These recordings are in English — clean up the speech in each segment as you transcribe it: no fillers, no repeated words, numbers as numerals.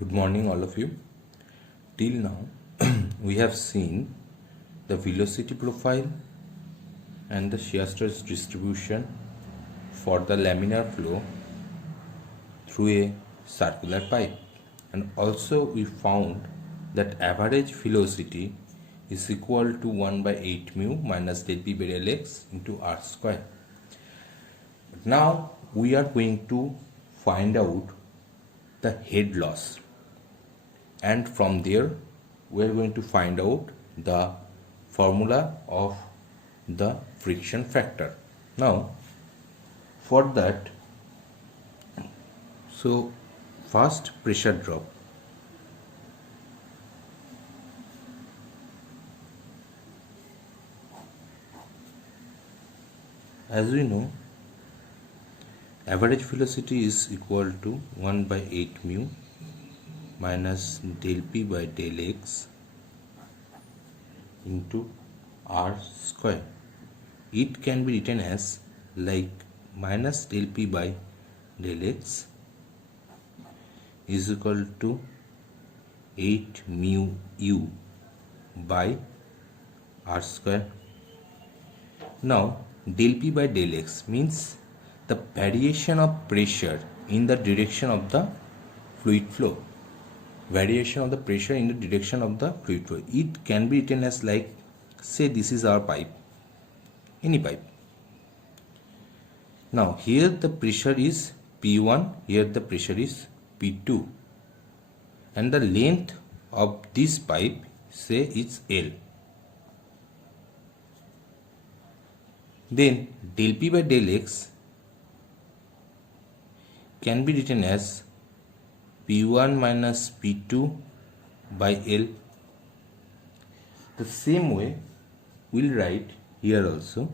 Good morning, all of you. Till now, we have seen the velocity profile and the shear stress distribution for the laminar flow through a circular pipe, and also we found that average velocity is equal to 1 by 8 mu minus del p by del x into r square. But now we are going to find out the head loss, and from there we are going to find out the formula of the friction factor. Now for that, so first pressure drop. As we know, average velocity is equal to 1 by 8 mu minus del p by del x into r square. It can be written as like minus del p by del x is equal to 8 mu u by r square. Now del p by del x means the variation of pressure in the direction of the fluid flow. Variation of the pressure in the direction of the fluid flow. It can be written as like, say this is our pipe, any pipe. Now here the pressure is P1, here the pressure is P2, and the length of this pipe, say, is L. Then del P by del X can be written as P1 minus P2 by L. The same way we'll write here also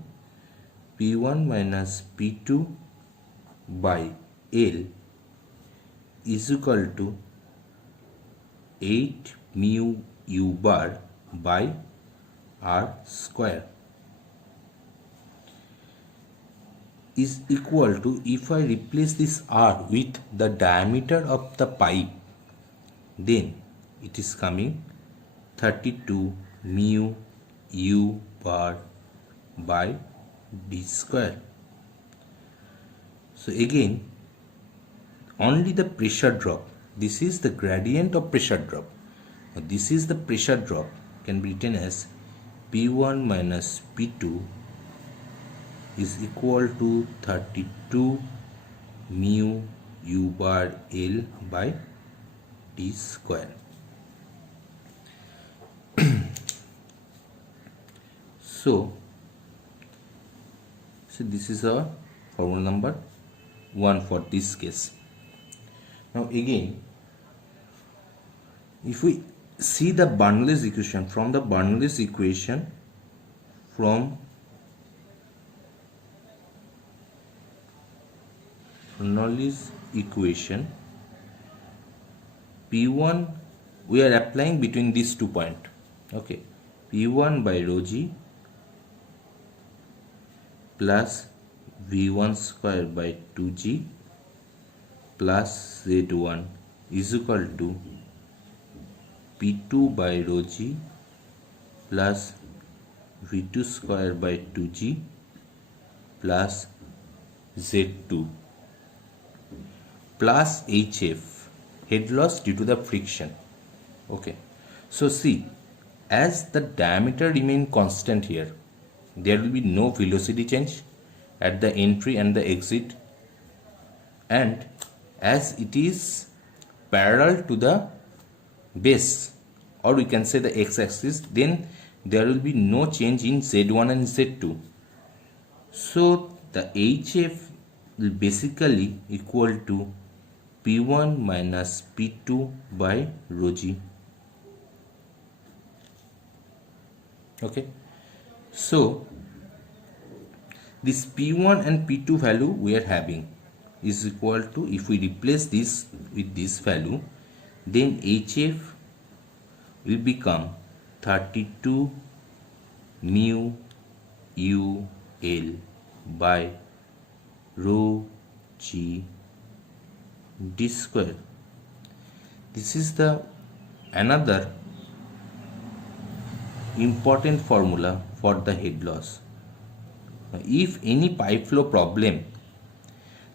P1 minus P2 by L is equal to 8 mu u bar by r square is equal to, if I replace this r with the diameter of the pipe, then it is coming 32 mu u bar by d square. So again, only the pressure drop, this is the gradient of pressure drop. Now this is the pressure drop, can be written as P1 minus P2 is equal to 32 mu u bar L by d square. So this is our formula number 1 for this case. Now again, if we see the Bernoulli's equation, from the Bernoulli's equation, from Bernoulli's equation, P1 we are applying between these 2 points. Okay, P1 by rho g plus V1 square by 2g plus Z1 is equal to P2 by rho g plus V2 square by 2g plus Z2 plus HF, head loss due to the friction. Okay, so see, as the diameter remain constant here, there will be no velocity change at the entry and the exit, and as it is parallel to the base, or we can say the x-axis, then there will be no change in Z1 and Z2. So the HF will basically equal to P1 minus P2 by rho g. Okay, so this P1 and P2 value we are having is equal to, if we replace this with this value, then HF will become 32 mu u L by rho g d square. This is the another important formula for the head loss. If any pipe flow problem,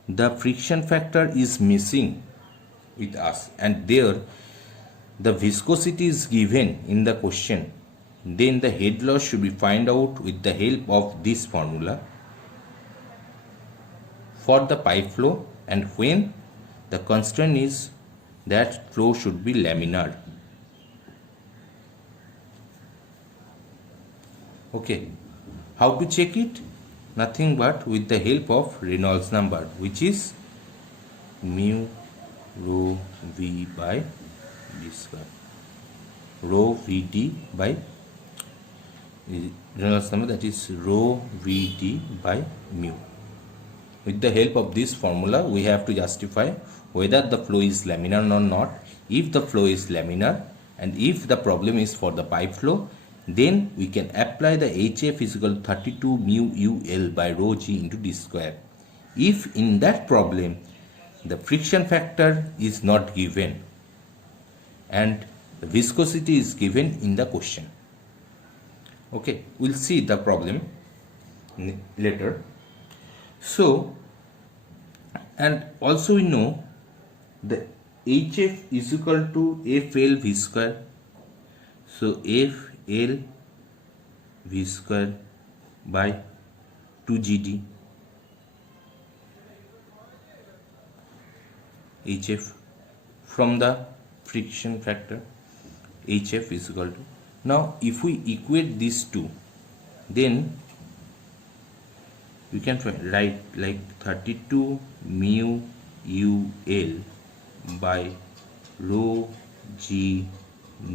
the friction factor is missing with us and there the viscosity is given in the question, then the head loss should be found out with the help of this formula for the pipe flow, and when the constraint is that flow should be laminar. Okay, how to check it? Nothing but with the help of Reynolds number, which is mu rho v by d square, rho vd by Reynolds number, that is rho vd by mu. With the help of this formula, we have to justify whether the flow is laminar or not. If the flow is laminar and if the problem is for the pipe flow, then we can apply the HF is equal to 32 mu UL by rho g into d square. If in that problem the friction factor is not given and the viscosity is given in the question. Okay, we'll see the problem later. So, and also we know the HF is equal to FL V square. So, FL V square by 2GD. HF from the friction factor, HF is equal to. Now, if we equate these two, then we can write like 32 mu UL by rho g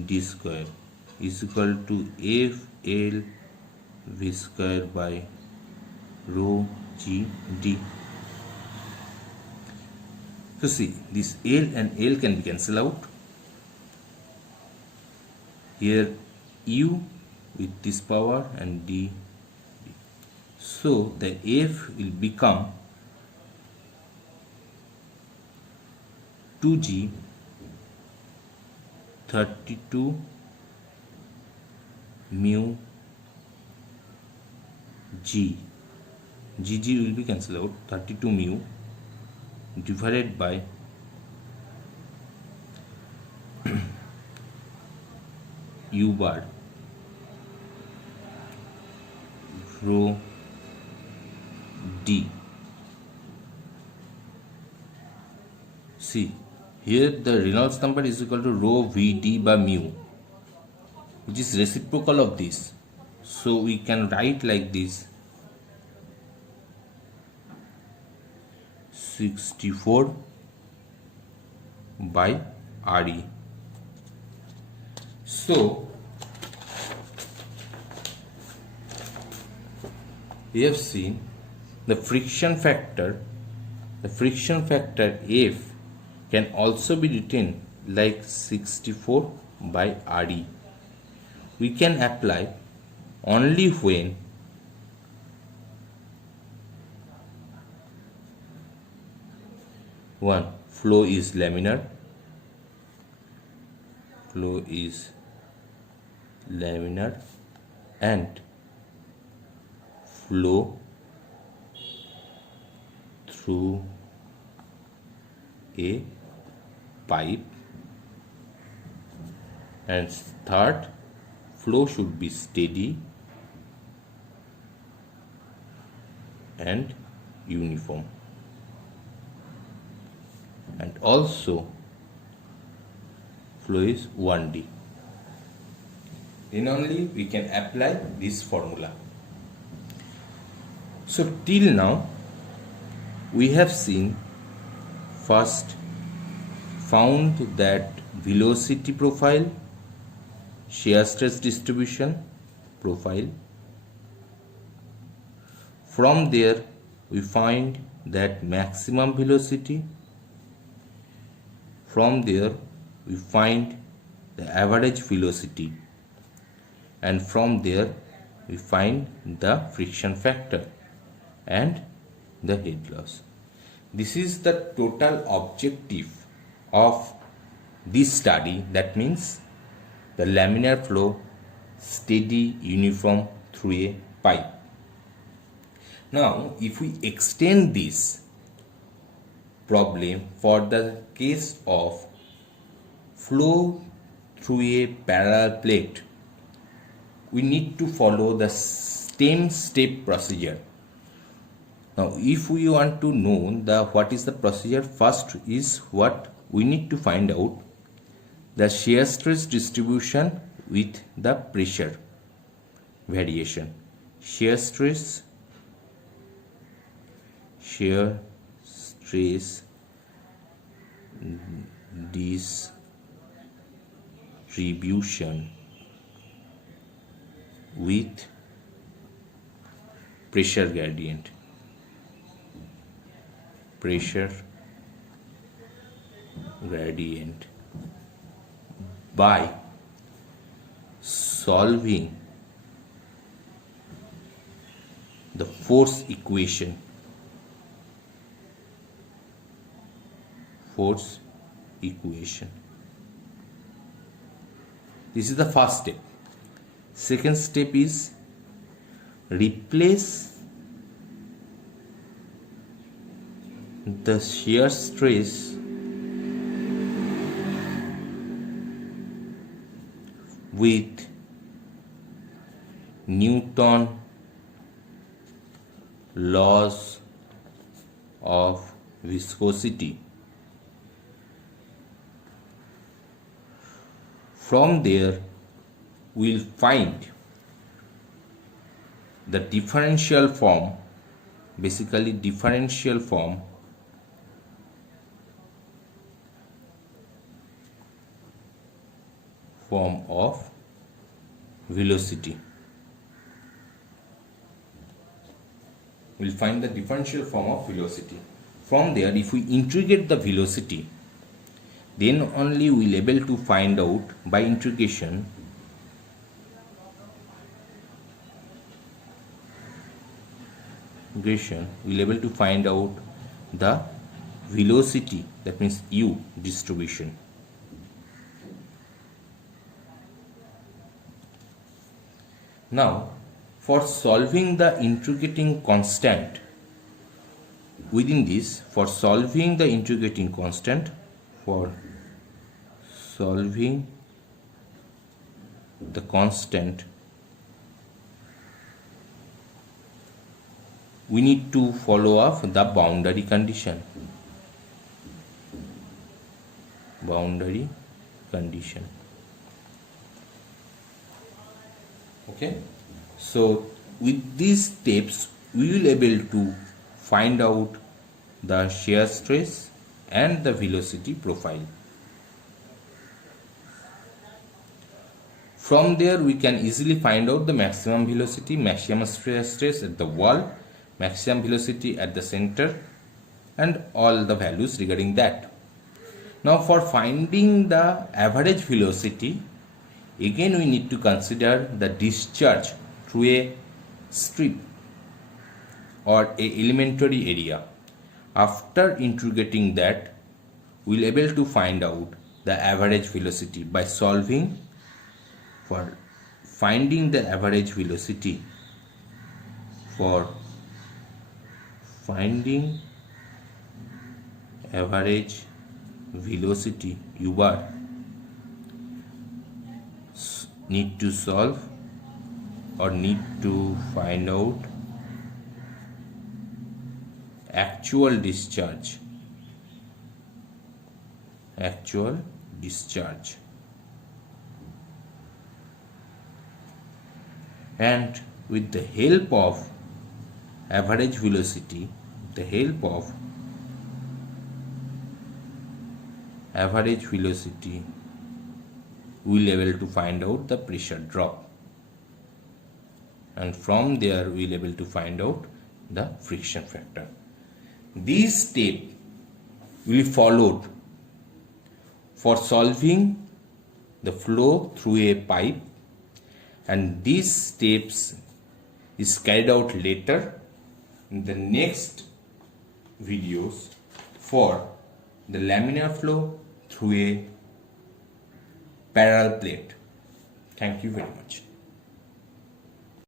d square is equal to FL V square by rho g d. So see, this L and L can be cancelled out. Here U with this power and D. So the F will become 2G 32 mu G. GG will be cancelled out. 32 mu divided by U bar rho D. See, here the Reynolds number is equal to rho Vd by mu, which is reciprocal of this. So we can write like this: 64 by Re. So we have seen the friction factor F can also be written like 64 by Re. We can apply only when one, flow is laminar and flow through a pipe, and third, flow should be steady and uniform, and also flow is 1D. Then only we can apply this formula. So till now we have seen, first found that velocity profile, shear stress distribution profile. From there we find that maximum velocity. From there we find the average velocity, and from there we find the friction factor and the head loss. This is the total objective of this study, that means the laminar flow steady uniform through a pipe. Now if we extend this problem for the case of flow through a parallel plate, we need to follow the same step procedure. Now if we want to know what is the procedure, first is what we need to find out the shear stress distribution with the pressure variation. Shear stress distribution with pressure gradient. By solving the force equation. This is the first step. Second step is replace the shear stress with Newton laws of viscosity. From there we'll find the differential form, basically differential form of velocity. We'll find the differential form of velocity. From there, if we integrate the velocity, then only we'll able to find out by integration we'll able to find out the velocity, that means u distribution. Now for solving the integrating constant, within this, for solving the integrating constant, we need to follow up the boundary condition. Okay, so with these steps we will able to find out the shear stress and the velocity profile. From there we can easily find out the maximum velocity, maximum shear stress at the wall, maximum velocity at the center, and all the values regarding that. Now for finding the average velocity, again we need to consider the discharge through a strip or a elementary area. After integrating that, we will able to find out the average velocity by solving for finding the average velocity. For finding average velocity, u bar, need to solve or need to find out actual discharge. And with the help of average velocity, we will able to find out the pressure drop, and from there we will able to find out the friction factor. These steps will be followed for solving the flow through a pipe, and these steps is carried out later in the next videos for the laminar flow through a parallel plate. Thank you very much.